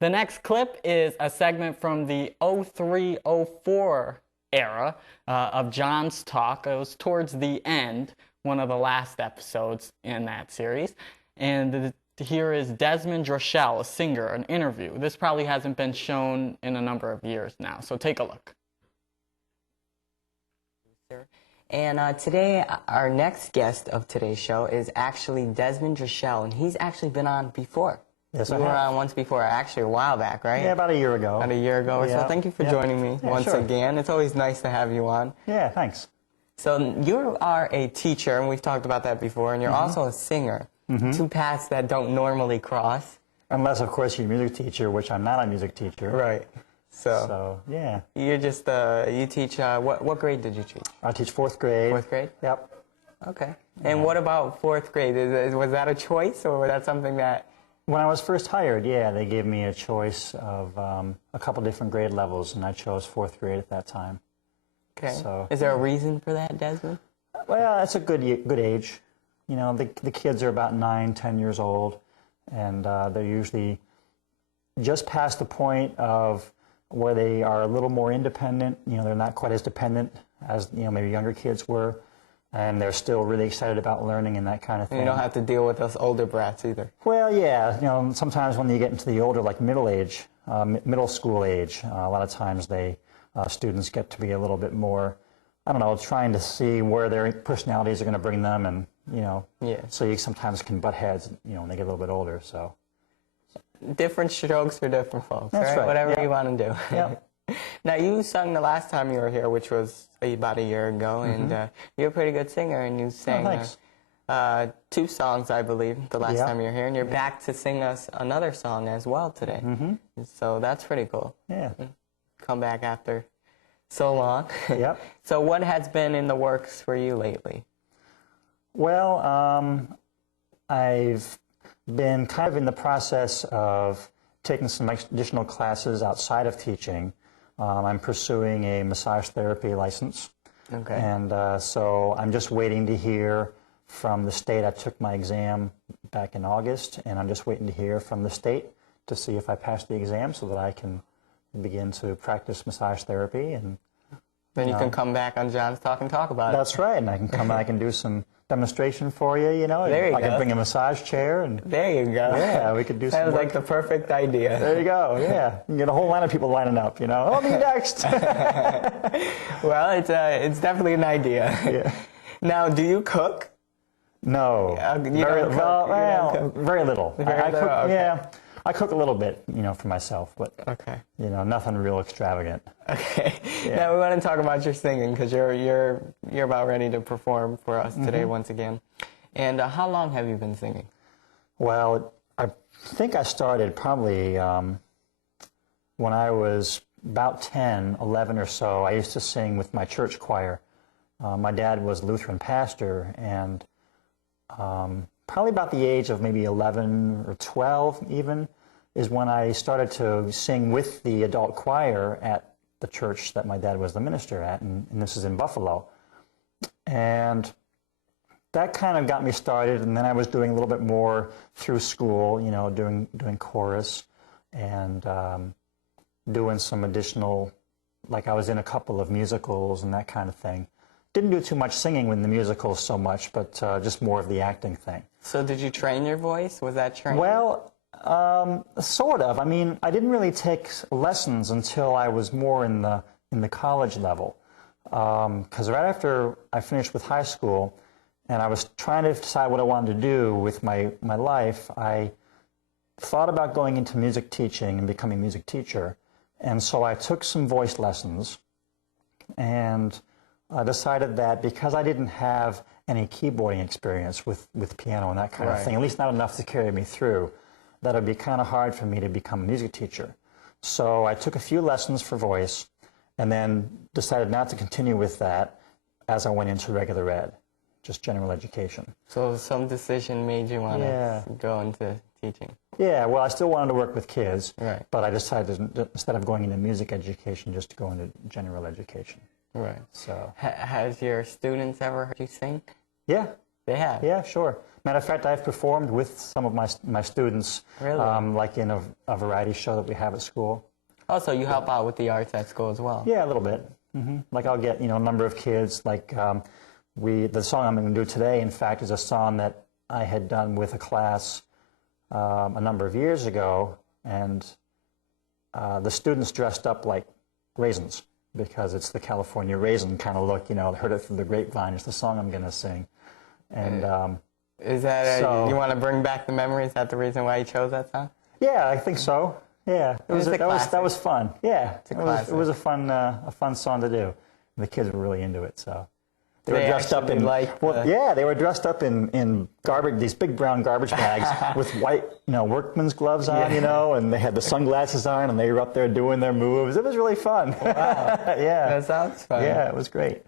The next clip is a segment from the 03-04 era of John's talk. It was towards the end, one of the last episodes in that series. And here is Desmond Drischell, a singer, an interview. This probably hasn't been shown in a number of years now, so take a look. And today, our next guest of today's show is actually Desmond Drischell, and he's actually been on before. Yes, you I were have. on once before, actually a while back, right? Yeah, about a year ago. About a year ago or so. Thank you for joining me once sure. again. It's always nice to have you on. Yeah, thanks. So you are a teacher, and we've talked about that before, and you're also a singer. Two paths that don't normally cross. Unless, of course, you're a music teacher, which I'm not a music teacher. Right. So yeah. You're just, you teach, what grade did you teach? I teach 4th grade. 4th grade? Yep. Okay. And what about 4th grade? Was that a choice, or was that something that... When I was first hired, yeah, they gave me a choice of a couple different grade levels, and I chose 4th grade at that time. Okay. So, is there a reason for that, Desmond? well, that's a good age. You know, the kids are about 9, 10 years old, and they're usually just past the point of where they are a little more independent. You know, they're not quite as dependent as, you know, maybe younger kids were, and they're still really excited about learning and that kind of thing. And you don't have to deal with those older brats either. Well, yeah, you know, sometimes when you get into the older, like middle school age, a lot of times students get to be a little bit more, I don't know, trying to see where their personalities are going to bring them, and, you know, so you sometimes can butt heads, you know, when they get a little bit older, so. Different strokes for different folks, That's right. Whatever you want to do. Yep. Now, you sung the last time you were here, which was about a year ago, and you're a pretty good singer, and you sang 2 songs, I believe, the last time you were here, and you're back to sing us another song as well today. So that's pretty cool. Yeah. Come back after so long. Yep. So what has been in the works for you lately? Well, I've been kind of in the process of taking some additional classes outside of teaching. I'm pursuing a massage therapy license. Okay. And so I'm just waiting to hear from the state. I took my exam back in August, and I'm just waiting to hear from the state to see if I passed the exam so that I can begin to practice massage therapy. And then you can come back on John's Talk and talk about it. That's right, and I can come back and do some demonstration for you, you know. There you I go. can bring a massage chair, and there you go. Yeah, we could do some Sounds work. like the perfect idea. There you go, yeah. You can get a whole line of people lining up, you know. Oh, me next. Well, it's definitely an idea. Yeah. Now, do you cook? No. Very little. I cook, okay. Yeah, I cook a little bit, you know, for myself, but you know, nothing real extravagant. Okay. Yeah. Now we want to talk about your singing, because you're about ready to perform for us today once again. And how long have you been singing? Well, I think I started probably when I was about 10, 11 or so. I used to sing with my church choir. My dad was a Lutheran pastor, and probably about the age of maybe 11 or 12 even is when I started to sing with the adult choir at the church that my dad was the minister at, and this is in Buffalo. And that kind of got me started, and then I was doing a little bit more through school, you know, doing chorus and doing some additional, like I was in a couple of musicals and that kind of thing. Didn't do too much singing in the musicals so much, but just more of the acting thing. So did you train your voice? Was that training? Well, sort of. I mean, I didn't really take lessons until I was more in the college level. Because right after I finished with high school, and I was trying to decide what I wanted to do with my life, I thought about going into music teaching and becoming a music teacher. And so I took some voice lessons, and I decided that because I didn't have any keyboarding experience with piano and that kind of thing, at least not enough to carry me through, that it would be kind of hard for me to become a music teacher. So I took a few lessons for voice, and then decided not to continue with that as I went into regular ed, just general education. So some decision made you want to go into teaching. Yeah, well, I still wanted to work with kids, Right. but I decided instead of going into music education, just to go into general education. Right. So Has your students ever heard you sing? yeah, They have? Yeah, sure. Matter of fact, I've performed with some of my students, Really? like in a variety show that we have at school. Oh, so you help out with the arts at school as well? Yeah, a little bit. Like I'll get, a number of kids. Like the song I'm going to do today, in fact, is a song that I had done with a class a number of years ago, and the students dressed up like raisins because it's the California raisin kind of look. Heard it through the grapevine. It's the song I'm going to sing, and is that you want to bring back the memories? Is that the reason why you chose that song? Yeah, I think so. Yeah, that was fun. Yeah, it was a fun song to do. The kids were really into it, so they were dressed up in they were dressed up in garbage, these big brown garbage bags with white workman's gloves on, and they had the sunglasses on, and they were up there doing their moves. It was really fun. Wow. Yeah, that sounds fun. Yeah, it was great.